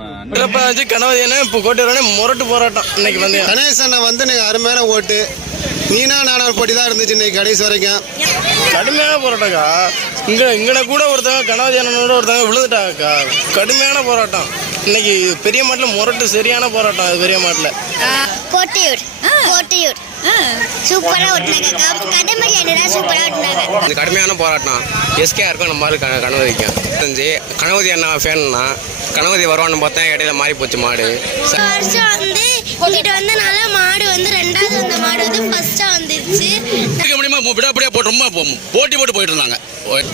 இருந்துச்சு கனவு என்ன இப்போ கோட்டை முரட்டு போராட்டம் இன்னைக்கு வந்து. கணேசனை வந்து இன்னைக்கு அருமையான ஓட்டு. நீனா நானா போட்டி தான் இருந்துச்சு இன்னைக்கு கடைசி வரைக்கும். கடுமையான போராட்டம்க்கா. இங்கே இங்கன கூட ஒருத்தவங்க கனவு அண்ணனோட ஒருத்தவங்க விழுந்துட்டாங்கக்கா. கடுமையான போராட்டம். இன்னைக்கு பெரிய மாட்டில் முரட்டு சரியான போராட்டம் அது பெரிய மாட்டில். கோட்டையூர் கோட்டையூர் சூப்பரா ஓட்டினாங்க. கடமை அண்ணா சூப்பரா ஓட்டினாங்க. இது கடுமையான போராட்டம். எஸ்கே இருக்கும் நம்ம மாதிரி க- கணபதிக்கும் தெரிஞ்சு கணபதி அண்ணா ஃபேன்னா கணபதி வருவான்னு பார்த்தா இடையில மாறி போச்சு மாடு. வருஷம் வந்து இங்கிட்ட வந்தனால மாடு வந்து ரெண்டாவது வந்த மாடு வந்து ஃபர்ஸ்டா வந்துருச்சு. முடியுமா? விடாப்படியா போட்டு ரொம்ப போட்டி போட்டு போயிட்டு இருந்தாங்க.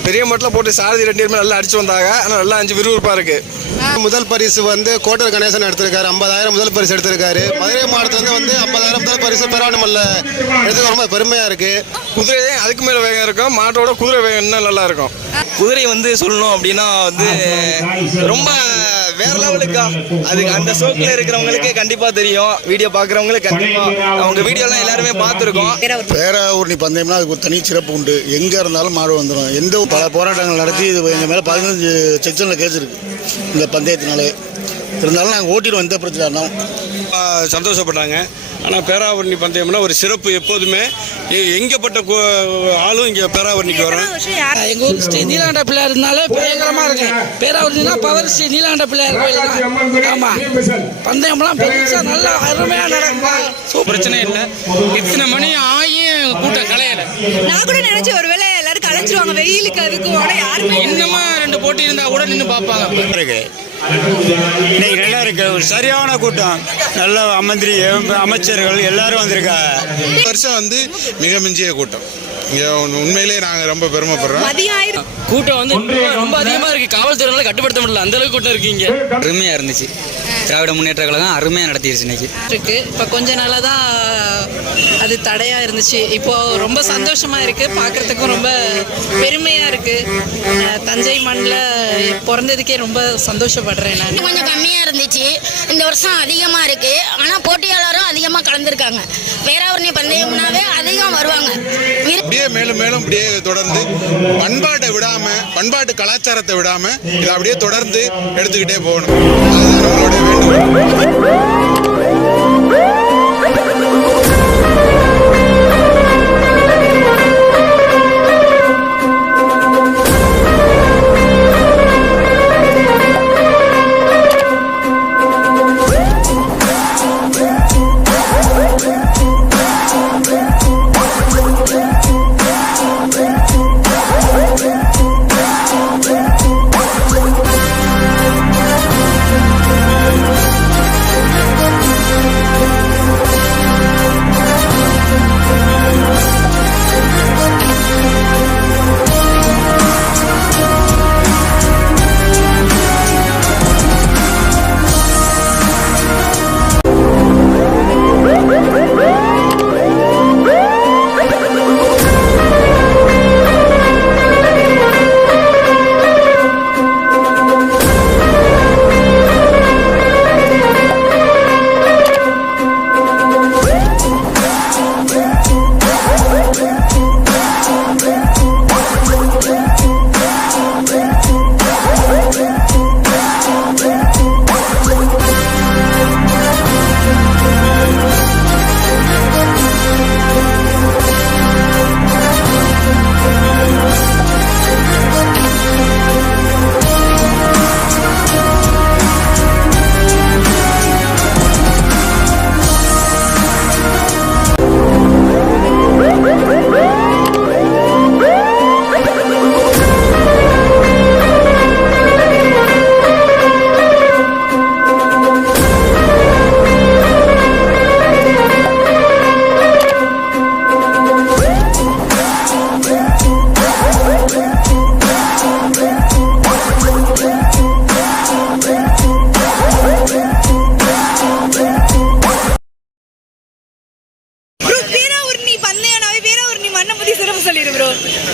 பெரிய மாட்டில் போட்டு சாரதி ரெண்டு பேருமே நல்லா அடிச்சு வந்தாங்க. ஆனால் நல்லா அஞ்சு விறுவிறுப்பாக இருக்கு. முதல் பரிசு வந்து கோட்டர் கணேசன் எடுத்திருக்காரு. ஐம்பதாயிரம் முதல் பரிசு எடுத்திருக்காரு. மதுரை மாவட்டத்துல வந்து ஐம்பதாயிரம் முதல் பரிசு பெறாணுமல்ல எடுத்து ரொம்ப பெருமையா இருக்கு. குதிரை அதுக்கு மேலே வேகம் இருக்கும். மாட்டோட குதிரை வேகம் இன்னும் நல்லா இருக்கும். குதிரை வந்து சொல்லணும் அப்படின்னா வந்து ரொம்ப வேற லெவலுக்கா? அதுக்கு அந்த சோக்கில் இருக்கிறவங்களுக்கு கண்டிப்பா தெரியும். வீடியோ பார்க்குறவங்களுக்கு கண்டிப்பா அவங்க வீடியோலாம் எல்லாருமே பார்த்துருக்கோம். பேராவூர்ணி பந்தயம்னா அதுக்கு ஒரு தனி சிறப்பு உண்டு. எங்கே இருந்தாலும் மாடு வந்துடும் எந்த ஒரு பல போராட்டங்கள் நடத்தி இது எங்க மேலே பதினஞ்சு செக்ஷனில் கேஸ் இருக்கு. இந்த பந்தயத்தினாலே. இருந்தாலும் நாங்கள் ஓட்டிடுவோம் எந்த பிரச்சனை இருந்தாலும் சந்தோஷப்பட்டாங்க. ஆனால் பேராவரணி பந்தயம்னா ஒரு சிறப்பு எப்போதுமே. எங்கப்பட்ட ஆளும் இங்கே பேராவரணிக்கு வரும். எங்க ஊர் ஸ்ரீ நீலாண்ட பிள்ளையார் இருந்தாலே பயங்கரமா இருக்கு. பேராவூர்னா பவர் ஸ்ரீ நீலாண்ட பிள்ளையார் கோயில் தான் ஆமா. பந்தயம்லாம் பெருசா நல்லா அருமையா நடக்கும் பிரச்சனை இல்லை. இத்தனை மணி ஆகியும் கூட்டம் கலையல. நான் கூட நினைச்சேன் ஒருவேளை எல்லாரும் கலைச்சிருவாங்க வெயிலுக்கு அதுக்கும் ஆனா யாருமே இன்னுமா ரெண்டு போட்டி இருந்தா கூட நின்று பார்ப்பாங்க. இன்னைக்கு நல்லா இருக்கு. ஒரு சரியான கூட்டம். நல்ல மந்திரி அமைச்சர்கள் எல்லாரும் வந்திருக்காங்க. வருஷம் வந்து மிக மிஞ்சிய கூட்டம். இங்க உண்மையிலேயே நாங்க ரொம்ப பெருமைப்படுறோம். கூட்டம் வந்து ரொம்ப அதிகமா இருக்கு. காவல்துறையால கட்டுப்படுத்த முடியல. அந்த அளவுக்கு கூட்டம் இருக்கீங்க அருமையாக இருந்துச்சு. திராவிட முன்னேற்ற கழகம் அருமையாக நடத்திடுச்சு இன்னைக்கு. இருக்கு. இப்ப கொஞ்ச நாளா தான் அது தடையா இருந்துச்சு. இப்போ ரொம்ப சந்தோஷமா இருக்கு. பார்க்கிறதுக்கும் ரொம்ப பெருமையா இருக்கு. தஞ்சை மண்ணில் பிறந்ததுக்கே ரொம்ப சந்தோஷப்படுறேன் நான். கொஞ்சம் கம்மியா இருந்துச்சு. இந்த வருஷம் அதிகமா இருக்கு. ஆனா போட்டியாளரும் அதிகமா கலந்துருக்காங்க. பேராவரணி பந்தயம்னாவே அதிகம் வருவாங்க. விரு- அப்படியே மேலும் மேலும் அப்படியே தொடர்ந்து பண்பாட்டை விடாம பண்பாட்டு கலாச்சாரத்தை விடாம இதை அப்படியே தொடர்ந்து எடுத்துக்கிட்டே போகணும். அதுதான் நம்மளோட வேண்டுகோள்.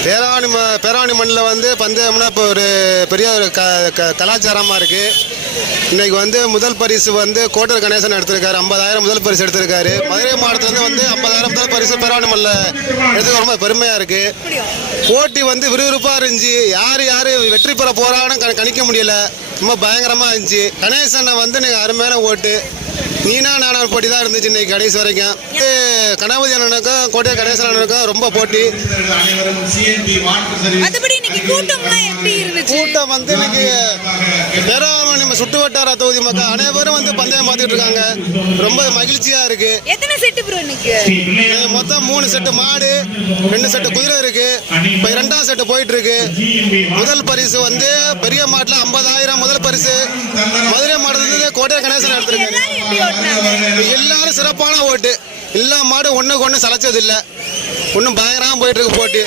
பேராணி ம- பேராவணி மண்ணில் வந்து பந்தயம்னா இப்போ ஒரு பெரிய ஒரு க க- கலாச்சாரமாக இருக்குது இன்றைக்கி வந்து முதல் பரிசு வந்து கோட்டர் கணேசன் எடுத்திருக்காரு. ஐம்பதாயிரம் முதல் பரிசு எடுத்திருக்காரு. மதுரை மாவட்டத்துலேருந்து வந்து ஐம்பதாயிரம் முதல் பரிசு பேராணி மண்ணில் எடுத்துக்க ரொம்ப பெருமையாக இருக்குது போட்டி வந்து விறுவிறுப்பாக இருந்துச்சு. யார் யார் வெற்றி பெற போறாங்கன்னு கணிக்க முடியல. ரொம்ப பயங்கரமாக இருந்துச்சு. கணேசனை வந்து இன்னைக்கு அருமையான ஓட்டு. நீனா நானா போட்டி தான் இருந்துச்சு இன்னைக்கு கடைசி வரைக்கும். கணபதி அண்ணனுக்கும் கோட்டை கணேசன் அண்ணனுக்கும் ரொம்ப போட்டி. கூட்டம் வந்து இன்னைக்கு பேராவணி நம்ம சுட்டு வட்டார தொகுதி மக்கள் அனைவரும் வந்து பந்தயம் பார்த்துட்டு இருக்காங்க. ரொம்ப மகிழ்ச்சியா இருக்கு. எத்தனை செட்டு ப்ரோ இன்னைக்கு? மொத்தம் மூணு செட்டு மாடு ரெண்டு செட்டு குதிரை இருக்கு. இப்போ இரண்டாம் செட்டு போயிட்டு இருக்கு. முதல் பரிசு வந்து பெரிய மாட்டுல ஐம்பதாயிரம் முதல் பரிசு மதுரை மாடுறது கோட்டை கணேசன் எடுத்திருக்காரு. எல்லாரும் சிறப்பான ஓட்டு. எல்லா மாடும் ஒன்றுக்கு ஒன்று சளைச்சது இல்லை ஒன்றும் பயங்கரமா போயிட்டு இருக்கு போட்டு.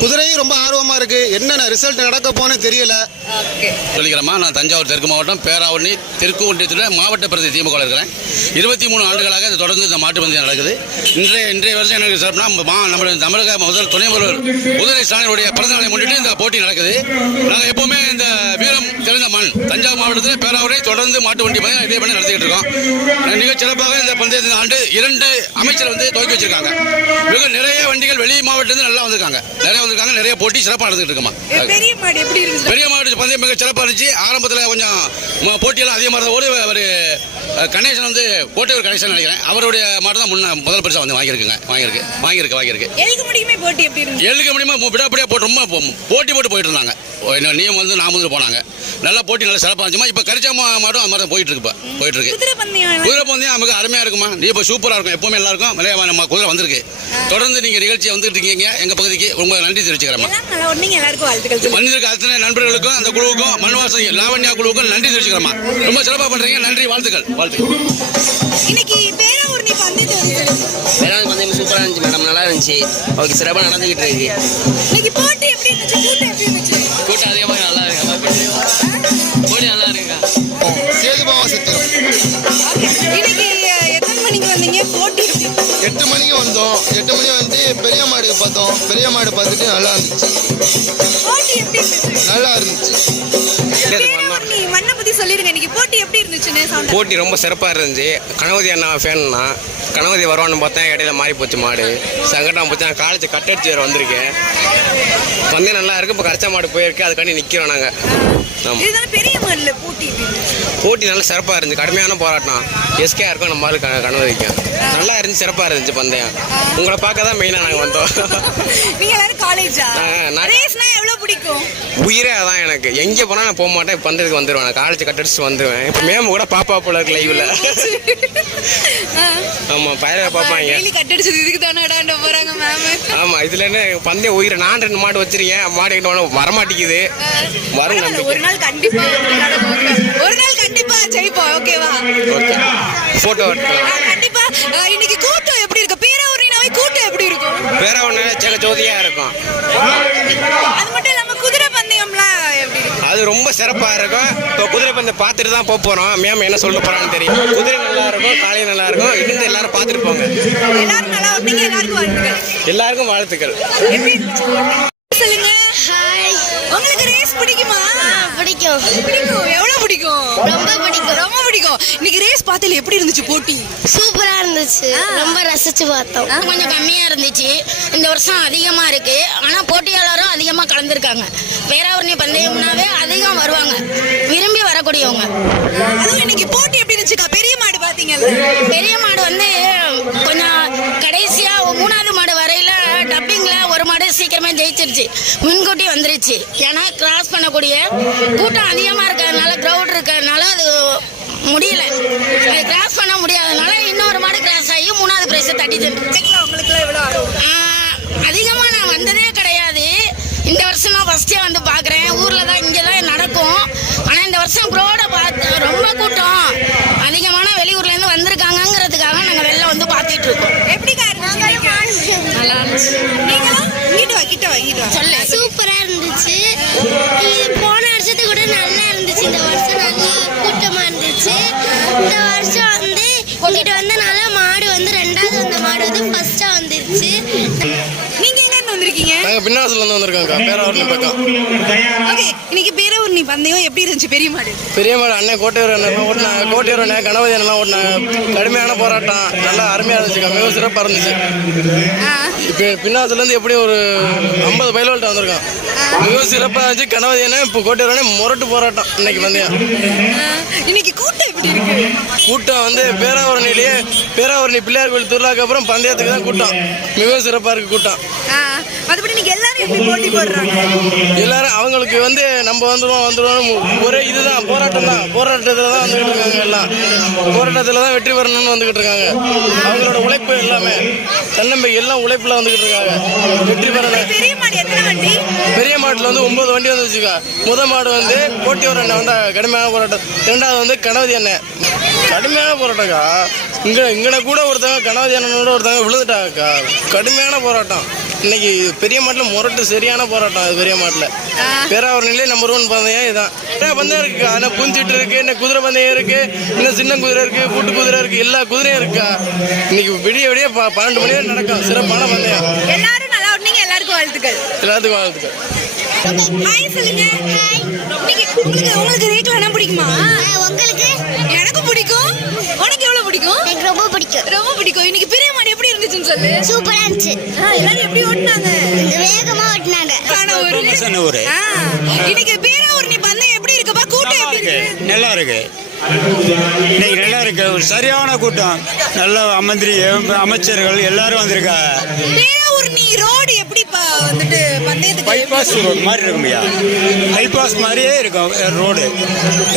குதிரையும் ரொம்ப ஆர்வமா இருக்கு. என்னென்ன ரிசல்ட் நடக்க போனே தெரியல. ஓகே. சொல்லிக்கிறேம்மா நான் தஞ்சாவூர் தெற்கு மாவட்டம் பேராவண்ணி தெற்கு ஒன்றியத்தில் மாவட்ட பிரதி திமுக இருக்கிறேன். இருபத்தி மூணு ஆண்டுகளாக இது தொடர்ந்து இந்த மாட்டு பந்தயம் நடக்குது. இன்றைய இன்றைய வருஷம் எனக்கு சிறப்புனா நம்மளுடைய தமிழக முதல் துணை முதல்வர் உதய ஸ்டாலினுடைய பிறந்த நாளை முன்னிட்டு இந்த போட்டி நடக்குது. நாங்கள் எப்போவுமே இந்த வீரம் தெரிந்த மண் தஞ்சாவூர் மாவட்டத்தில் பேராவூரை தொடர்ந்து மாட்டு வண்டி பந்தயம் இதே பண்ணி நடத்திக்கிட்டு இருக்கோம். மிக சிறப்பாக இந்த பந்தயத்தின் ஆண்டு இரண்டு அமைச்சர் வந்து துவக்கி வச்சிருக்காங்க. மிக நிறைய வண்டிகள் வெளி மாவட்டத்திலிருந்து நல்லா வந்திருக்காங்க. நிறைய வந்திருக்காங்க நிறைய போட்டி சிறப்பாக நடந்துகிட்டு இருக்குமா? பெரிய மாடு எப்படி இருந்துச்சு பெரிய மாவட்ட பந்தயம் மிக சிறப்பாக இருந்துச்சு. ஆரம்பத்தில் கொஞ்சம் போட்டியெல்லாம் அதிகமாக இருந்ததோடு ஒரு கணேசன் வந்து கோட்டையூர் கணேசன் நினைக்கிறேன். அவருடைய மாடு தான் முன்ன முதல் பரிசா வந்து வாங்கியிருக்குங்க. வாங்கியிருக்கு. வாங்கியிருக்கு வாங்கியிருக்கு. எதுக்கு முடியுமே போட்டி எப்படி இருந்துச்சு? எழுக்க முடியுமா விடாப்படியாக போட்டு ரொம்ப போட்டி போட்டு போயிட்டு இருந்தாங்க. நீயும் வந்து நான் வந்து போனாங்க. நல்லா போட்டி நல்லா சிறப்பாக இருந்துச்சுமா? இப்போ கரிச்சா மாடும் அது மாதிரி போயிட்டு இருக்குப்பா போயிட்டு இருக்கு. குதிரை பந்தயம் நமக்கு அருமையாக இருக்குமா? நீ இப்போ சூப்பராக இருக்கும். எப்பவுமே எல்லாருக்கும் நம்ம குதிரை வந்திருக்கு. தொடர்ந்து நீங்கள் நிகழ்ச்சியை வந்துட்டு இருக்கீங்க. எங்கள் பகுதிக்கு ரொம்ப நன்றி தெரிவிச்சுக்கிறேன் வாழ்த்துக்கள் சொல்லுங்க. மனிதருக்கு அத்தனை நண்பர்களுக்கும் அந்த குழுவுக்கும் மண்வாசம் லாவண்யா குழுவுக்கும் நன்றி தெரிவிச்சுக்கிறோமா ரொம்ப சிறப்பாக பண்றீங்க. நன்றி வாழ்த்துக்கள் வாழ்த்துக்கள். இன்னைக்கு பேராவூர்ணி பந்தயத்தை பத்தி சொல்லுங்க. வேளாண் பந்தயம் சூப்பராக இருந்துச்சு மேடம் நல்லா இருந்துச்சு. ஓகே சிறப்பாக நடந்துகிட்டு இருக்கு. இன்னைக்கு போட்டி எப்படி இருந்துச்சு? கூட்டம் எப்படி இருந்துச்சு? கூட்டம் அதிகமாக நல்லா இருக்கு. போட்டி நல்லா இருக்குங்க சேதுபாவா சத்திரம் இன்னைக்கு எட்டு மணிக்கு வந்தோம். எட்டு மணி வந்து பெரிய மாடு பார்த்தோம். பெரிய மாடு பார்த்துட்டு நல்லா இருந்துச்சு. போட்டி எப்படி இருந்துச்சு? நல்லா இருந்துச்சு. மண்ணை இன்னைக்கு போட்டி எப்படி இருந்துச்சுன்னு sound போட்டி ரொம்ப சிறப்பாக இருந்துச்சு. கணபதி அண்ணா ஃபேன்னா. கணபதி வருவான்னு பார்த்தேன் இடையில மாறி போச்சு மாடு. சங்கடம் போச்சு. நான் காலேஜ் கட்டடிச்சு வேறு வந்திருக்கேன். பந்தயம் நல்லா இருக்கு. இப்போ கரைச்சா மாடு போயிருக்கு. அதுக்காண்டி நிற்கிறோம் நாங்கள் பெரிய போட்டி போட்டி நல்லா சிறப்பாக இருந்துச்சு. கடுமையான போராட்டம். எஸ்கே இருக்கும் நம்ம ஆளு க- கணபதிக்கும் நல்லா இருந்துச்சு சிறப்பாக இருந்துச்சு பந்தயம். உங்களை பார்க்க தான் மெயினாக நாங்கள் வந்தோம். நீங்க எல்லாரும் காலேஜா ஆ, நான்- ரேஸ்னா எவ்வளவு பிடிக்கும்? உயிரே அதான் எனக்கு. எங்கே போனால் நான் போக மாட்டேன். பந்தயத்துக்கு வந்துடுவேன் நான் காலேஜ் கட்டடிச்சு வந்துடுவேன் இப்போ மேம் கூட பாப்பா போல இருக்கு லைவில் ஆமாம் பயிர பார்ப்பாங்க கட்டடிச்சது இதுக்கு போறாங்க மேம். ஆமாம் இதுல என்ன பந்தயம் உயிரை நான் ரெண்டு மாடு வச்சிருக்கேன். மாடு கிட்ட வரமாட்டேங்குது. வரும் ஒரு நாள் கண்டிப்பா ஒரு நாள் கண்டிப்பா ஜெயிப்போம். ஓகேவா ஓகே ஃபோட்டோ எடுத்துக்கலாம் கண்டிப்பா. அஹ், இன்னைக்கு கூட்டம் எப்படி இருக்கு? பேராவூரினாவே கூட்டம் எப்படி இருக்கும்? ஒன்று செக ஜோதியாக இருக்கும். அது மட்டும் இல்லாம குதிரை பந்தயம்லாம் எப்படி இருக்கு அது ரொம்ப சிறப்பாக இருக்கும். இப்போ குதிரை பந்தயம் பார்த்துட்டு தான் போக போகிறோம் மேம் என்ன சொல்ல போகிறான்னு தெரியும் குதிரை நல்லா இருக்கும் காளை நல்லா இருக்கும். இருந்து எல்லாரும் பார்த்துட்டு போங்க. எல்லாருக்கும் வாழ்த்துக்கள். எல்லாருக்கும் வாழ்த்துக்கள். எப்படி இருந்துச்சு சொல்லுங்க? ஹாய் உங்களுக்கு ரேஸ் பிடிக்குமா? பிடிக்கும். பிடிக்கும். எவ்வளவு பிடிக்கும்? ரொம்ப பிடிக்கும். ரொம்ப இன்னைக்கு ரேஸ் பார்த்தல எப்படி இருந்துச்சு போட்டி? சூப்பரா இருந்துச்சு. ரொம்ப ரசிச்சு பார்த்தோம். கொஞ்சம் கம்மியா இருந்துச்சு. இந்த வருஷம் அதிகமா இருக்கு. ஆனா போட்டியாளரும் அதிகமா கலந்துருக்காங்க. பேராவூர்ணி பந்தயம்னாவே அதிகம் வருவாங்க. விரும்பி வரக்கூடியவங்க. அதுவும் இன்னைக்கு போட்டி எப்படி இருந்துச்சுக்கா? பெரிய மாடு பாத்தீங்கல்ல பெரிய மாடு வந்து கொஞ்சம் கடைசியா மூணாவது மாடு வரையில டப்பிங்ல ஒரு மாடு சீக்கிரமே ஜெயிச்சிருச்சு. முன்கூட்டி வந்துருச்சு. ஏன்னா கிராஸ் பண்ணக்கூடிய கூட்டம் அதிகமா இருக்கிறதுனால கிரவுட் இருக்கிறதுனால அது முடியல. அது கிராஸ் பண்ண முடியாதனால இன்னொரு மாடு கிராஸ் ஆகி மூணாவது பிரைஸை தட்டி தந்துருச்சு உங்களுக்குலாம் ஆர்வம் அதிகமாக நான் வந்ததே கிடையாது. இந்த வருஷம் நான் ஃபஸ்ட்டே வந்து பார்க்குறேன் ஊரில் தான் இங்கே தான் நடக்கும். ஆனால் இந்த வருஷம் க்ரோட பார்த்து ரொம்ப கூட்டம். அதிகமான வெளியூர்லேருந்து வந்திருக்காங்கங்கிறதுக்காக நாங்கள் வெளில வந்து பார்த்துட்டு இருக்கோம். எப்படிக்கா இருந்துச்சு நல்லா இருந்துச்சு. கிட்ட வா கிட்ட வா கிட்ட வா. சொல்லு. எங்க இருந்து வந்திருக்கீங்க பின்னாசிலேருந்து பேராவூர்னி பக்கம். ஓகே இன்னைக்கு பேரவூர் ஊர்னி பந்தயம் எப்படி இருந்துச்சு? பெரிய மாடு. பெரிய மாடு அண்ணன் கோட்டையூர் அண்ணன் ஓட்டினாங்க கோட்டையூர் அண்ணன் கணபதி அண்ணன் ஓட்டினாங்க கடுமையான போராட்டம். நல்லா அருமையாக இருந்துச்சு மிகவும் சிறப்பாக இருந்துச்சு. இப்போ பின்னாத்துலேருந்து எப்படியும் ஒரு ஐம்பது பைலோல்ட்ட வந்திருக்கான். மிகவும் சிறப்பாக இருந்துச்சு. கணபதி அண்ணன் இப்போ கோட்டையூர் அண்ணன் முரட்டு போராட்டம் இன்னைக்கு வந்தேன் இன்னைக்கு கூட்டம் எப்படி இருக்கு? கூட்டம் வந்து பேராவரணிலேயே பேராவரணி பிள்ளையார் கோயில் திருவிழாக்கு அப்புறம் பந்தயத்துக்கு தான் கூட்டம். மிகவும் சிறப்பாக இருக்கு கூட்டம். மற்றபடி இன்னைக்கு எல்லாரும் எப்படி போட்டி போடுறாங்க? எல்லாரும் அவங்களுக்கு வந்து நம்ம வந்துடுவோம் வந்துடுவோம் ஒரே இதுதான் போராட்டம் தான். போராட்டத்தில் தான் வந்துகிட்டு இருக்காங்க எல்லாம். போராட்டத்தில் தான் வெற்றி பெறணும்னு வந்துகிட்டு இருக்காங்க. அவங்களோட உழைப்பு எல்லாமே தன்னம்பிக்கை எல்லாம் உழைப்பில் வந்துகிட்டு இருக்காங்க. வெற்றி பெறணும் பெரிய மாடு எத்தனை வண்டி? பெரிய மாட்டில் வந்து ஒன்பது வண்டி வந்துச்சுக்கா முத மாடு வந்து போட்டியோர் அண்ணன் வந்து கடுமையான போராட்டம். ரெண்டாவது வந்து கணபதி அண்ணன். கடுமையான போராட்டம்க்கா. இங்கே இங்கன கூட ஒருத்தவங்க அண்ணனோட ஒருத்தவங்க விழுந்துட்டாங்கக்கா. கடுமையான போராட்டம். இன்னைக்கு பெரிய மாட்டில் முரட்டு சரியான போராட்டம் அது பெரிய மாட்டில். பேராவரணிலே நம்பர் ஒன் பந்தயம் இதுதான் நிறைய பந்தயம் இருக்கு ஆனால் பூஞ்சிட்டு இருக்கு இன்னும் குதிரை பந்தயம் இருக்கு இன்னும் சின்ன குதிரை இருக்கு பூட்டு குதிரை இருக்கு எல்லா குதிரையும் இருக்கா. இன்னைக்கு விடிய விடிய பன்னெண்டு மணி வரை நடக்கும். சிறப்பான பந்தயம். எல்லாரும் நல்லா ஓட்டுனீங்க எல்லாருக்கும் வாழ்த்துக்கள். எல்லாத்துக்கும் வாழ்த்துக்கள். ஹாய் சொல்லுங்க. நீங்க உங்களுக்கு உங்களுக்கு ரேக்ல என்ன பிடிக்குமா? உங்களுக்கு? எனக்கு பிடிக்கும். உனக்கு பிடிக்கும்? எனக்கு ரொம்ப பிடிக்கும். ரொம்ப பிடிக்கும். இன்னைக்கு பெரிய மாடு எப்படி இருந்துச்சுன்னு சொல்லு. சூப்பரா இருந்துச்சு. எல்லாரும் எப்படி ஓட்டுனாங்க? வேகமா ஓட்டினாங்க. இன்னைக்கு பேராவூரணி பந்தயம் எப்படி இருக்குப்பா கூட்டம் எப்படி இருக்கு? நல்லா இருக்கு. இன்னைக்கு நல்லா இருக்கு. ஒரு சரியான கூட்டம். நல்ல மந்திரி அமைச்சர்கள் எல்லாரும் வந்திருக்காங்க. ரோடு எப்படிப்பா வந்துட்டு பந்தயத்துக்கு பைபாஸ் ரோடு மாதிரி இருக்கும்யா. பைபாஸ் மாதிரியே இருக்கும் ரோடு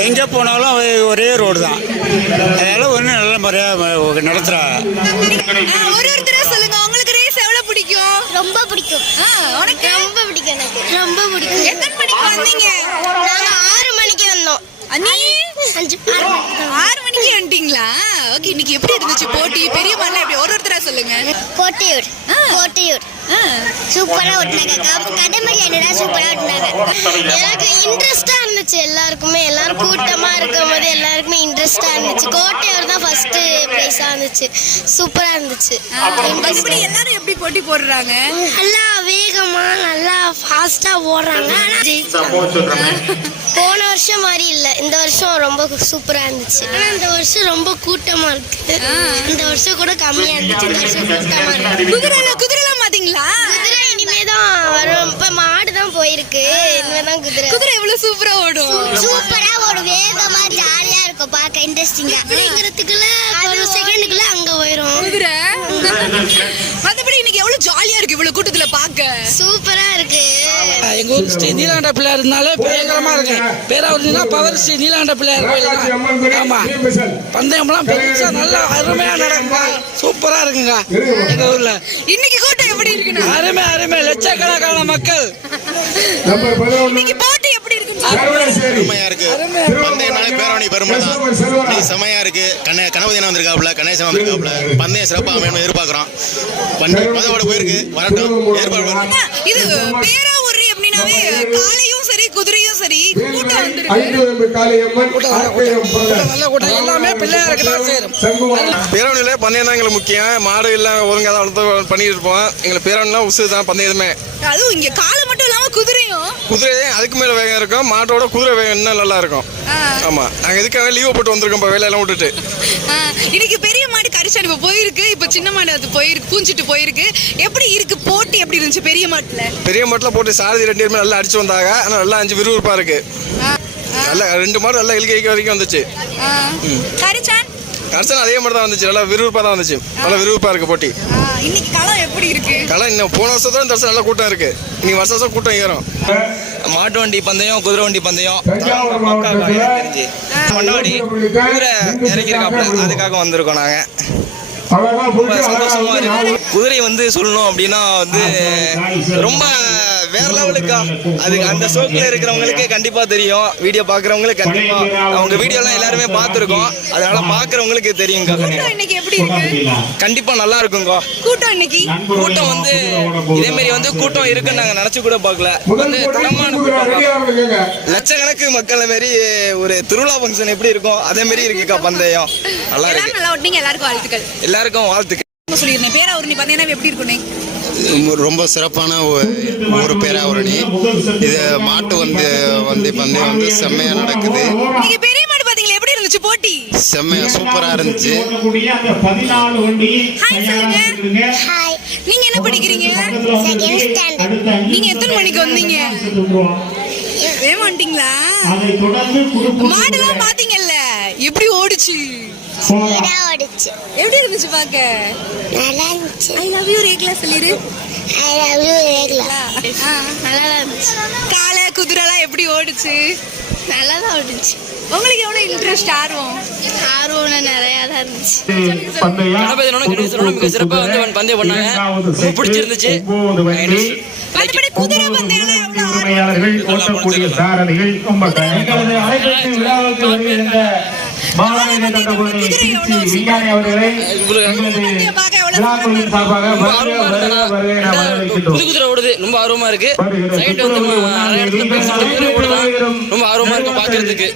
எங்கே போனாலும் ஒரே ரோடு தான். அதனால ஒன்றும் நல்ல முறையாக நடத்துகிறாங்க ஆ, ஒரு ஒருத்தரா சொல்லுங்க உங்களுக்கு ரேஸ் எவ்வளவு பிடிக்கும்? ரொம்ப பிடிக்கும். உனக்கு? ரொம்ப பிடிக்கும் எனக்கு. ரொம்ப பிடிக்கும். எத்தனை மணிக்கு வந்தீங்க? நாங்க ஆறு மணிக்கு வந்தோம். நீ அஞ்சு ஆறு மணிக்கு வந்துட்டீங்களா? ஓகே இன்னைக்கு எப்படி இருந்துச்சு போட்டி? பெரிய மாடல எப்படி? ஒரு ஒருத்தரா சொல்லுங்க. கோட்டையூர். கோட்டையூர் ஆ, சூப்பரா ஓட்டினாங்க. கடமை என்னடா சூப்பரா ஓட்டினாங்க. எனக்கு இன்ட்ரெஸ்டா இருந்துச்சு. எல்லாருக்குமே எல்லாரும் கூட்டமா இருக்கும் போது எல்லாருக்குமே இன்ட்ரெஸ்டா இருந்துச்சு. கோட்டையூர் தான் ஃபர்ஸ்ட் பிரைஸா இருந்துச்சு. சூப்பரா இருந்துச்சு. எல்லாரும் எப்படி போட்டி போடுறாங்க? நல்லா வேகமா நல்லா ஃபாஸ்டா ஓடுறாங்க. ஆனா ஜெயிச்சாங்க. போன வருஷம் மாதிரி இல்ல. இந்த வருஷம் ரொம்ப சூப்பரா இருந்துச்சு. ஆனா இந்த வருஷம் ரொம்ப கூட்டமா இருக்கு. இந்த வருஷம் கூட கம்மியா இருந்துச்சு. இந்த வருஷம் கூட்டமா இருக்கு குதிரைல குதிரைலாம் பாத்தீங்களா குதிரை இனிமே தான் வரும். இப்ப மாடு தான் போயிருக்கு. இனிமே தான் குதிரை. குதிரை எவ்வளவு சூப்பரா ஓடும்? சூப்பரா ஒரு வேகமா ஜாலியா இருக்கும். பார்க்க இன்ட்ரெஸ்டிங்கா அப்படிங்கிறதுக்குள்ள ஒரு செகண்டுக்குள்ள அங்க போயிரும். குதிரை. இன்னைக்கு எவ்வளவு ஜாலியா இருக்கு இவ்வளவு கூட்டத்துல பாக்க சூப்பரா இருக்கு. எங்கள் ஊர் ஸ்ரீ நீலாண்ட பிள்ளையார் இருந்தாலே பயங்கரமாக இருக்கு. பேராவூர்னா பவர் ஸ்ரீ நீலாண்ட பிள்ளையார் கோயில் தான் ஆமாம் பந்தயம்லாம் பெருசாக நல்லா அருமையாக நடக்குங்க. சூப்பராக இருக்குங்க. எங்கள் ஊரில். இன்னைக்கு கூட்டம் எப்படி இருக்குண்ணா? அருமை அருமை. லட்சக்கணக்கான மக்கள். இன்னைக்கு போட்டி இருக்குன்னு செம்மையா இருக்கு. பந்தயம்னாலே பேரவணி பெருமை தான் செம்மையா இருக்கு. கண்ண கணபதியன் வந்திருக்காப்புல கணேசன் வந்திருக்காப்புல. பந்தயம் சிறப்பாக அமையணும் எதிர்பார்க்குறோம் வண்டி மதவோட போயிருக்கு. வரட்டும். ஏற்பாடு இது அப்படின்னாவே காலையும் சரி குதிரையும் சரி கூட்டம் வந்துருக்கு. எல்லாமே பிள்ளையாருக்கு தான் சேரும். பேரவணியில் பந்தயம் தான் எங்களுக்கு முக்கியம். மாடு எல்லாம் ஒழுங்காக தான் வளர்த்து பண்ணிட்டு இருப்போம். எங்களுக்கு பேரவணிலாம் உசு தான் பந்தயமே அதுவும் இங்க காலை மட்டும் இல்லாம குதிரையும். குதிரை அதுக்கு மேலே வேகம் இருக்கும். மாட்டோட குதிரை வேகம் இன்னும் நல்லா இருக்கும். ஆ. ஆமாம் நாங்கள் இதுக்காக லீவ் போட்டு வந்திருக்கோம் இப்போ வேலையெல்லாம் விட்டுட்டு. இன்னைக்கு பெரிய மாடு கரிச்சாடு இப்ப போயிருக்கு. இப்ப சின்ன மாடு அது போயிருக்கு பூஞ்சிட்டு போயிருக்கு. எப்படி இருக்கு? போட்டி எப்படி இருந்துச்சு பெரிய மாட்டுல? பெரிய மாட்டில் போட்டு சாரதி ரெண்டு பேருமே நல்லா அடிச்சு வந்தாங்க. ஆனால் நல்லா அஞ்சு விறுவிறுப்பாக இருக்கு. நல்லா ரெண்டு மாடு நல்லா இழுக்க வரைக்கும் வந்துச்சு. கடைசியில் அதே மாதிரி தான் வந்துச்சு. நல்லா விறுவிறுப்பாக தான் வந்துச்சு. நல்லா விறுவிறுப்பாக இருக்கு போட்டி. இன்னைக்கு களம் எப்படி இருக்கு? களை இன்னும் போன வருஷத்தோட இந்த வருஷம் நல்லா கூட்டம் இருக்கு. இனி வருஷம் வருஷம் கூட்டம் ஏறும். மாட்டு வண்டி பந்தயம் குதிரை வண்டி பந்தயம். தெரிஞ்சு. மண்ணவாடி குதிரை இறக்கிருக்காப்புல அதுக்காக வந்திருக்கோம் நாங்க. ரொம்ப சந்தோஷமா இருக்கு. குதிரை வந்து சொல்லணும் அப்படின்னா வந்து ரொம்ப வேற லெவலுக்கா அது அந்த ஷோக்கில் இருக்கிறவங்களுக்கு கண்டிப்பா தெரியும். வீடியோ பார்க்குறவங்களுக்கு கண்டிப்பா. அவங்க வீடியோலாம் எல்லாருமே பார்த்துருக்கோம். அதனால பார்க்குறவங்களுக்கு தெரியுங்க இன்னைக்கு எப்படி இருக்கு? கண்டிப்பா நல்லா இருக்குங்க கூட்டம் இன்னைக்கு? கூட்டம் வந்து இதே மாதிரி வந்து கூட்டம் இருக்குன்னு நாங்க நினைச்சு கூட பார்க்கல. வந்து தரமான கூட்டம் லட்சக்கணக்கு மக்கள் மாரி ஒரு திருவிழா ஃபங்க்ஷன் எப்படி இருக்கும்? அதே மாதிரி இருக்குக்கா பந்தயம். நல்லா இருக்கு. எல்லாருக்கும் வாழ்த்துக்கள். எல்லாருக்கும் வாழ்த்துக்கள். சொல்லியிருந்தேன். பேராவூரணி பார்த்தீங்கன்னா எப்படி இருக்குண்ணே ரொம்ப சிறப்பான ஒரு பேராவரணி. இது மாட்டு வந்து வந்து பந்தயம் வந்து செம்மையாக நடக்குது. நீங்க பெரிய மாடு பாத்தீங்களா? எப்படி இருந்துச்சு போட்டி? செம்மையாக சூப்பராக இருந்துச்சு. நீங்க என்ன படிக்கிறீங்க? செகண்ட் ஸ்டாண்டர்ட் நீங்க எத்தனை மணிக்கு வந்தீங்க? ஏமாட்டீங்களா மாடுலாம் பாத்தீங்கல்ல? எப்படி ஓடுச்சு? ஸ்பீடா ஓடிச்சு. எப்படி இருந்துச்சு பாக்க நல்லா இருந்துச்சு. ஐ லவ் யூ ரேக்லா சொல்லிரு. ஐ லவ் யூ ரேகுலா. நல்லா இருந்துச்சு. காலை குதிரைலாம் எப்படி ஓடுச்சு? நல்லா தான் ஓடிச்சு. உங்களுக்கு எவ்வளவு இன்ட்ரெஸ்ட் ஆர்வம்? ஆர்வம் நிறையா தான் இருந்துச்சு கணபதியோட கணேசனோட மிக சிறப்பாக வந்து பந்தயம் பண்ணாங்க. ரொம்ப பிடிச்சிருந்துச்சு. மற்றபடி குதிரை பந்தயம்லாம் எவ்வளவு ஓட்டக்கூடிய சாரதிகள் ரொம்ப மாநில தந்தபுரி திருச்சி விஞ்ஞானி அவர்களை எங்களது பார்க்க எவ்வளவு விழா குழுவின் சார்பாக வருக வருக வருக என வரவேற்கின்றோம். புது குதிரை ஓடுது. ரொம்ப ஆர்வமா இருக்கு. சைட் வந்து ரொம்ப ஆர்வமா இருக்கு பாக்குறதுக்கு.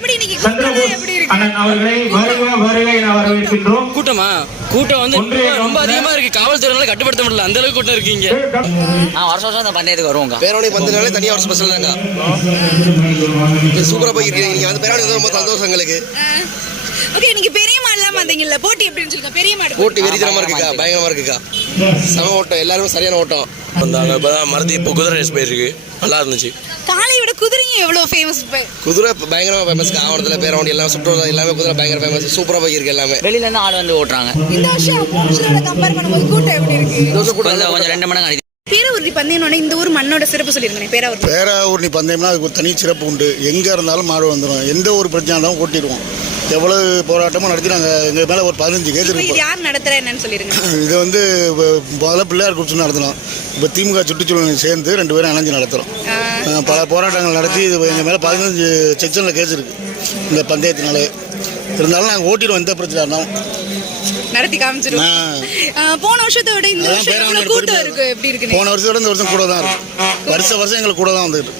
கூட்டம் எப்படி இருக்கு? அண்ணன் அவர்களை வருக வருக என வரவேற்கின்றோம். கூட்டமா? கூட்டம் வந்து ரொம்ப அதிகமா இருக்கு. காவல்துறையினால கட்டுப்படுத்த முடியல. அந்த அளவுக்கு கூட்டம் இருக்கு இங்க. வருஷம் வருஷம் அந்த பந்தயத்துக்கு வருவோங்க பேராவணி பந்தயம்னாலே தனியாக ஒரு ஸ்பெஷல் தாங்க சூப்பராக போயிருக்கீங்க நீங்கள் வந்து பேராவணி வந்து ரொம்ப சந்தோஷம் எங்களுக்கு. ஓகே நீங்க பெரிய மாடுலாம் வந்தீங்கல்ல போட்டி எப்படின்னு சொல்லுங்க. பெரிய மாடு போட்டி. வெறித்தனமாக இருக்குக்கா பயங்கரமாக இருக்குக்கா. செம ஓட்டம் எல்லாருமே சரியான ஓட்டம். வந்தாங்க இப்போதான் மறந்து இப்போ குதிரை ரேஸ் போயிருக்கு. நல்லா இருந்துச்சு. காளை விட குதிரையும் எவ்வளவு ஃபேமஸ் குதிரை பயங்கரமாக ஃபேமஸ் ஆவணத்தில் பேராவணி எல்லாம் சுற்றுலா எல்லாமே குதிரை பயங்கர ஃபேமஸ் சூப்பராக போயிருக்கு எல்லாமே. வெளியில இருந்து ஆள் வந்து ஓட்டுறாங்க. இந்த வருஷம் கம்பேர் பண்ணும்போது கூட்டம் எப்படி இருக்கு? கொஞ்சம் கொஞ்சம் ரெண்டு மணி நேரம் பேரூர்தி பந்தயம்னோட இந்த ஊர் மண்ணோட சிறப்பு சொல்லிருங்க பேராவூர் பேராவூரணி பந்தயம்னா அதுக்கு ஒரு தனி சிறப்பு உண்டு. எங்கே இருந்தாலும் மாடு வந்துடும் எந்த ஒரு பிரச்சனை இருந்தாலும் ஓட்டிடுவோம். எவ்வளவு போராட்டமும் நடத்தி நாங்கள் எங்கள் மேலே ஒரு பதினஞ்சு கேஸ் யார் நடத்துறா என்னன்னு சொல்லிருங்க. இது வந்து முதல்ல பிள்ளையார் குறிச்சு நடத்தினோம் இப்போ திமுக சுற்றுச்சூழல் சேர்ந்து ரெண்டு பேரும் இணைஞ்சு நடத்துகிறோம் பல போராட்டங்கள் நடத்தி இது எங்கள் மேலே பதினஞ்சு செக்ஷனில் கேஸ் இருக்குது இந்த பந்தயத்தினாலே இருந்தாலும் நாங்கள் ஓட்டிடுவோம் எந்த பிரச்சனை இருந்தாலும் நடத்தி காமிச்சிருவோம் போன வருஷத்தை விட இந்த வருஷம் கூட்டம். இருக்கு எப்படி இருக்கு போன வருஷத்தோட இந்த வருஷம் கூட தான் இருக்கும் வருஷ வருஷம் எங்களுக்கு கூட தான் வந்துட்டு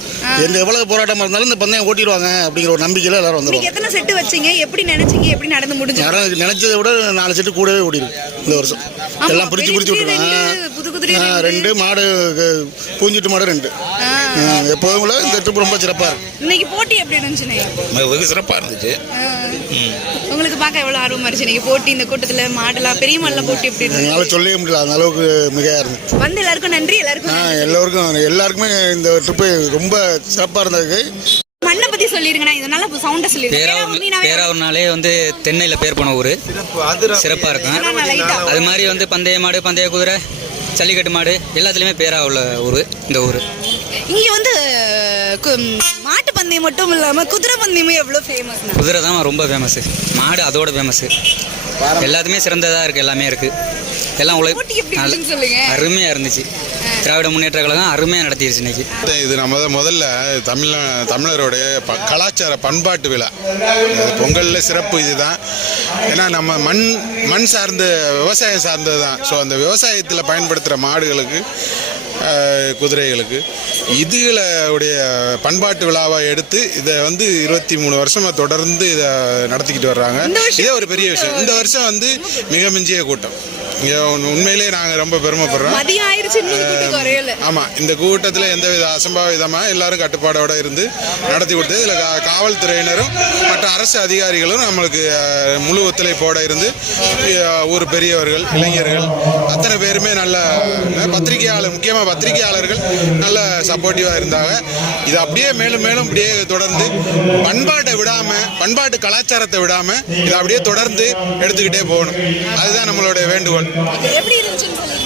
எந்த எவ்வளவு போராட்டமாக இருந்தாலும் இந்த பந்தயம் ஓட்டிடுவாங்க அப்படிங்கிற ஒரு நம்பிக்கையில் எல்லாரும் நீங்க வந்துடுவாங்க எத்தனை செட்டு வச்சீங்க? எப்படி நினைச்சீங்க? எப்படி நடந்து முடிஞ்சு நினைச்சதை விட நாலு செட்டு கூடவே ஓடிருக்கு இந்த வருஷம். எல்லாம் பிரிச்சு பிரிச்சு பெரிய விட்டுருக்காங்க ரெண்டு, மாடு பூஞ்சிட்டு மாடு ரெண்டு. எப்போதும் போல இந்த ட்ரிப் ரொம்ப சிறப்பாக இருக்கு. இன்னைக்கு போட்டி எப்படி இருந்துச்சுண்ணே வெகு சிறப்பாக இருந்துச்சு. உங்களுக்கு பார்க்க எவ்வளவு ஆர்வமா இருந்துச்சு? இன்னைக்கு போட்டி இந்த கூட்டத்துல மாடலாம் பெரிய மாடலாம் போட்டி எப்படி எங்களால் சொல்லவே முடியல. அந்த அளவுக்கு மிகையாக இருந்துச்சு வந்து எல்லாருக்கும் நன்றி ஆ எல்லாருக்கும் எல்லோருக்கும் எல்லாருக்குமே இந்த ட்ரிப்பு ரொம்ப சிறப்பாக இருந்ததுக்கு மண்ணை பத்தி சொல்லிருங்கண்ணா இதனால சவுண்ட பேராவூர்ணினாவே பேராவூர்னாலே வந்து தென்னையில் பேர் போன ஊர். சிறப்பாக இருக்கும். அது மாதிரி வந்து பந்தய மாடு பந்தய குதிரை ஜல்லிக்கட்டு மாடு எல்லாத்துலேயுமே பேரா உள்ள ஊர் இந்த ஊர். இங்க வந்து மாட்டு பந்தயம் மட்டும் இல்லாம குதிரை பந்தயமும் எவ்வளவு ஃபேமஸ் குதிரை தான் ரொம்ப ஃபேமஸ்ஸு மாடு அதோட ஃபேமஸ்ஸு எல்லாத்துமே சிறந்ததாக இருக்குது எல்லாமே இருக்குது எல்லாம் சொல்லுங்க. அருமையாக இருந்துச்சு. திராவிட முன்னேற்ற கழகம் அருமையாக நடத்திடுச்சு இன்னைக்கு. இது நம்ம தான் முதல்ல தமிழ தமிழருடைய ப- கலாச்சார பண்பாட்டு விழா. பொங்கலில் சிறப்பு இதுதான். ஏன்னா நம்ம மண் மண் சார்ந்த விவசாயம் சார்ந்தது தான் ஸோ அந்த விவசாயத்தில் பயன்படுத்துகிற மாடுகளுக்கு குதிரைகளுக்கு. இதுகளை உடைய பண்பாட்டு விழாவை எடுத்து இதை வந்து இருபத்தி மூணு வருஷமாக தொடர்ந்து இதை நடத்திக்கிட்டு வர்றாங்க. இதே ஒரு பெரிய விஷயம். இந்த வருஷம் வந்து மிக மிஞ்சிய கூட்டம். உண்மையிலே நாங்கள் ரொம்ப பெருமைப்படுறோம். ஆமாம் இந்த கூட்டத்தில் எந்தவித அசம்பாவிதமாக எல்லாரும் கட்டுப்பாடோட இருந்து நடத்தி கொடுத்தது இதில் காவல்துறையினரும் மற்ற அரசு அதிகாரிகளும் நம்மளுக்கு முழு ஒத்துழைப்போட இருந்து ஊர் பெரியவர்கள் இளைஞர்கள் அத்தனை பேருமே நல்ல பத்திரிகையாளர் முக்கியமாக பத்திரிகையாளர்கள் நல்ல சப்போர்ட்டிவாக இருந்தாங்க. இது அப்படியே மேலும் மேலும் அப்படியே தொடர்ந்து பண்பாட்டை விடாமல் பண்பாட்டு கலாச்சாரத்தை விடாமல் இதை அப்படியே தொடர்ந்து எடுத்துக்கிட்டே போகணும். அதுதான் நம்மளுடைய வேண்டுகோள். எப்படி இருந்துச்சுன்னு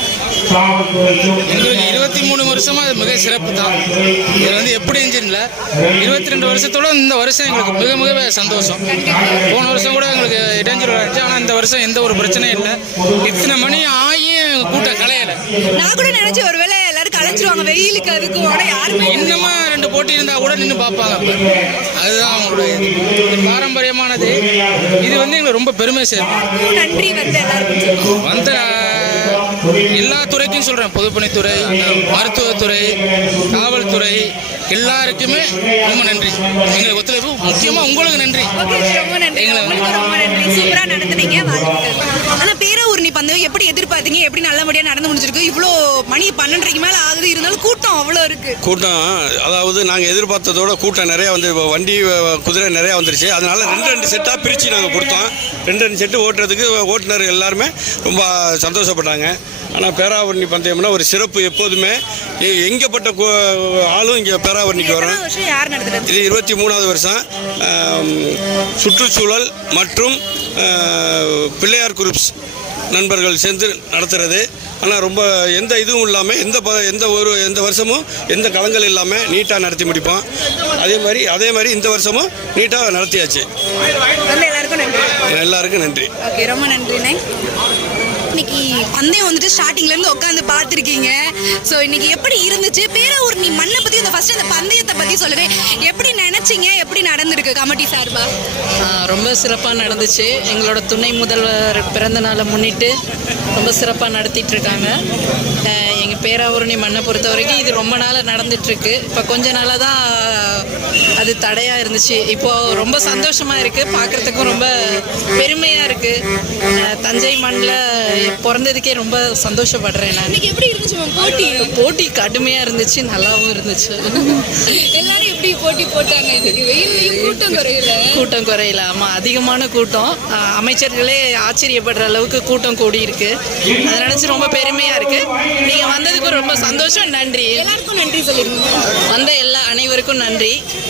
எங்களுக்கு இருபத்தி மூணு வருஷமா அது மிக சிறப்பு தான் இது வந்து எப்படி இருந்துச்சுல இருபத்தி ரெண்டு வருஷத்தோட இந்த வருஷம் எங்களுக்கு மிக மிக சந்தோஷம். போன வருஷம் கூட எங்களுக்கு இடைஞ்சல் இருந்துச்சு ஆனால் இந்த வருஷம் எந்த ஒரு பிரச்சனையும் இல்லை. இத்தனை மணி ஆகியும் கூட்டம் கலையலை. நான் கூட நினைச்சேன் ஒருவேளை எல்லாரும் கலைச்சிருவாங்க வெயிலுக்கு அதுக்கும் ஆனா யாருமே இன்னமும் ரெண்டு போட்டி இருந்தா கூட நின்று பார்ப்பாங்க. அதுதான் அவங்களுடைய பாரம்பரியமானது. இது வந்து எங்களுக்கு ரொம்ப பெருமை சேர்க்கும். நன்றி வந்து எல்லாருக்கும் வந்த எல்லா துறைக்கும் சொல்றேன். பொதுப்பணித்துறை மருத்துவத்துறை காவல்துறை எல்லாருக்குமே ரொம்ப நன்றி. எங்களுக்கு ஒத்துழைப்பு முக்கியமா உங்களுக்கு நன்றி. ஓகே ரொம்ப நன்றி. எங்களை உங்களுக்கு ரொம்ப நன்றி. சூப்பரா நடத்துனீங்க வாழ்த்துக்கள். ஆனா பேரூர்ணி பந்தயம் எப்படி எதிர்பார்த்தீங்க? எப்படி நல்லபடியாக நடந்து முடிஞ்சிருக்கு? இவ்வளோ மணி பன்னெண்டரைக்கு மேலே ஆகுது. இருந்தாலும் கூட்டம் அவ்வளோ இருக்கு. கூட்டம் அதாவது நாங்கள் எதிர்பார்த்ததோட கூட்டம் நிறையா வந்து வண்டி குதிரை நிறையா வந்துருச்சு. அதனால ரெண்டு ரெண்டு செட்டாக பிரித்து நாங்கள் கொடுத்தோம். ரெண்டு ரெண்டு செட்டு ஓட்டுறதுக்கு ஓட்டுநர் எல்லாருமே ரொம்ப சந்தோஷப்பட்டாங்க. ஆனால் பேராவரணி பந்தயம்னா ஒரு சிறப்பு எப்போதுமே. எங்கப்பட்ட ஆளும் இங்கே பேராவரணிக்கு வரும் இது இருபத்தி மூணாவது வருஷம். சுற்றுச்சூழல் மற்றும் பிள்ளையார் குரூப்ஸ். நண்பர்கள் சேர்ந்து நடத்துறது. ஆனால் ரொம்ப எந்த இதுவும் இல்லாமல் எந்த ப எந்த ஒரு எந்த வருஷமும் எந்த களங்கள் இல்லாமல் நீட்டாக நடத்தி முடிப்போம். அதே மாதிரி அதே மாதிரி இந்த வருஷமும் நீட்டாக நடத்தியாச்சு. எல்லாருக்கும் நன்றி. எல்லாருக்கும் நன்றி. ரொம்ப நன்றிண்ணே. இன்னைக்கு பந்தயம் வந்துட்டு ஸ்டார்டிங்ல இருந்து உட்காந்து பார்த்துருக்கீங்க. ஸோ இன்னைக்கு எப்படி இருந்துச்சு? பேரூர் நீ மண்ணை பத்தி இந்த ஃபர்ஸ்ட் அந்த பந்தயத்தை பத்தி சொல்லவே. எப்படி நினைச்சீங்க? எப்படி நடந்திருக்கு கமிட்டி சார்பா? ரொம்ப சிறப்பாக நடந்துச்சு. எங்களோட துணை முதல்வர் பிறந்த நாளை முன்னிட்டு ரொம்ப சிறப்பாக நடத்திட்டு இருக்காங்க. பேராவூரணி மண்ணை பொறுத்த வரைக்கும் இது ரொம்ப நாளாக நடந்துட்டுருக்கு. இப்போ கொஞ்ச நாளாக தான் அது தடையாக இருந்துச்சு. இப்போது ரொம்ப சந்தோஷமாக இருக்குது பார்க்குறதுக்கும் ரொம்ப பெருமையாக இருக்குது தஞ்சை மண்ணில் பிறந்ததுக்கே ரொம்ப சந்தோஷப்படுறேன் நான். எப்படி இருந்துச்சு மேம் போட்டி? போட்டி கடுமையாக இருந்துச்சு. நல்லாவும் இருந்துச்சு. எல்லாரும் எப்படி போட்டி போட்டாங்க? இன்னைக்கு வெயில்லையும் கூட்டம் குறையல. கூட்டம் குறையல. ஆமாம் அதிகமான கூட்டம். அமைச்சர்களே ஆச்சரியப்படுற அளவுக்கு கூட்டம் கூடி இருக்கு அதை நினச்சி ரொம்ப பெருமையாக இருக்கு. நீங்கள் வந்ததுக்கு ரொம்ப சந்தோஷம் நன்றி. எல்லாருக்கும் நன்றி சொல்லிருங்க. வந்த எல்லா அனைவருக்கும் நன்றி.